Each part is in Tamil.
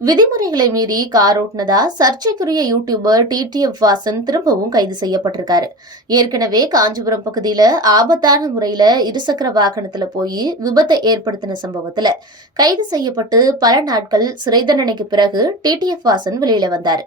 விதிமுறைகளை மீறி கார் ஓட்டுனதா? சர்ச்சைக்குரிய யூடியூபர் டிடிஎஃப் வாசன் திரும்பவும் கைது செய்யப்பட்டிருக்காரு. ஏற்கனவே காஞ்சிபுரம் பகுதியில ஆபத்தான முறையில இருசக்கர வாகனத்துல போய் விபத்தை ஏற்படுத்தின சம்பவத்துல கைது செய்யப்பட்டு பல நாட்கள் சிறை தண்டனைக்கு பிறகு டிடிஎஃப் வாசன் வெளியில வந்தார்.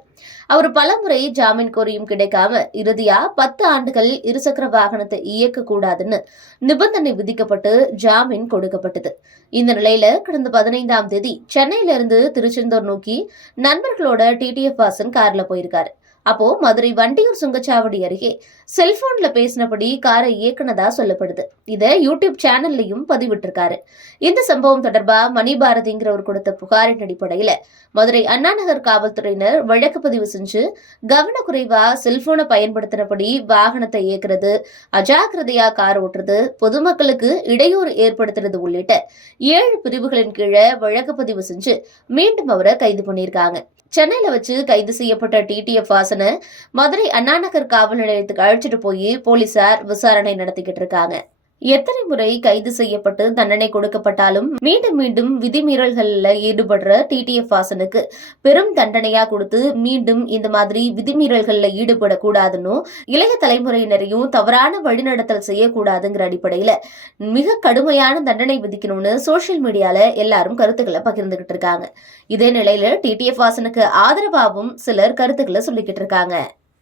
அவர் பலமுறை ஜாமீன் கோரியும் கிடைக்காம இறுதியா பத்து ஆண்டுகள் இருசக்கர வாகனத்தை இயக்க கூடாதுன்னு நிபந்தனை விதிக்கப்பட்டு ஜாமீன் கொடுக்கப்பட்டது. இந்த நிலையில கடந்த பதினைந்தாம் தேதி சென்னையிலிருந்து திருச்செந்தூர் நோக்கி நண்பர்களோட டிடிஎஃப் வாசன் கார்ல போயிருக்காரு. அப்போ மதுரை வண்டியூர் சுங்கச்சாவடி அருகே செல்போன்ல பேசினபடி காரை இயக்குனதா சொல்லப்படுது. இதை யூடியூப் சேனல்லையும் பதிவிட்டிருக்காரு. இந்த சம்பவம் தொடர்பா மணிபாரதிங்கிறவர் கொடுத்த புகாரின் அடிப்படையில மதுரை அண்ணாநகர் காவல்துறையினர் வழக்கு பதிவு செஞ்சு கவனக்குறைவா செல்போனை பயன்படுத்தினபடி வாகனத்தை இயக்குறது அஜாக்கிரதையா கார் ஓட்டுறது பொதுமக்களுக்கு இடையூறு ஏற்படுத்துறது உள்ளிட்ட ஏழு பிரிவுகளின் கீழே வழக்கு பதிவு செஞ்சு மீண்டும் அவரை கைது பண்ணியிருக்காங்க. சென்னையில வச்சு கைது செய்யப்பட்ட டிடிஎஃப் வாசனை மதுரை அண்ணாநகர் காவல் நிலையத்துக்கு அழைச்சிட்டு போய் போலீசார் விசாரணை நடத்திக்கிட்டு இருக்காங்க. எத்தனை முறை கைது செய்யப்பட்டு தண்டனை கொடுக்கப்பட்டாலும் மீண்டும் மீண்டும் விதிமீறல்களில் ஈடுபடுற டிடிஎஃப் வாசனுக்கு பெரும் தண்டனையா கொடுத்து மீண்டும் இந்த மாதிரி விதிமீறல்களில் ஈடுபடக்கூடாதுன்னு இளைய தலைமுறையினரையும் தவறான வழிநடத்தல் செய்யக்கூடாதுங்கிற அடிப்படையில மிக கடுமையான தண்டனை விதிக்கணும்னு சோஷியல் மீடியால எல்லாரும் கருத்துக்களை பகிர்ந்துகிட்டு இருக்காங்க. இதே நிலையில டிடிஎஃப் வாசனுக்கு ஆதரவாகவும் சிலர் கருத்துக்களை சொல்லிக்கிட்டு இருக்காங்க.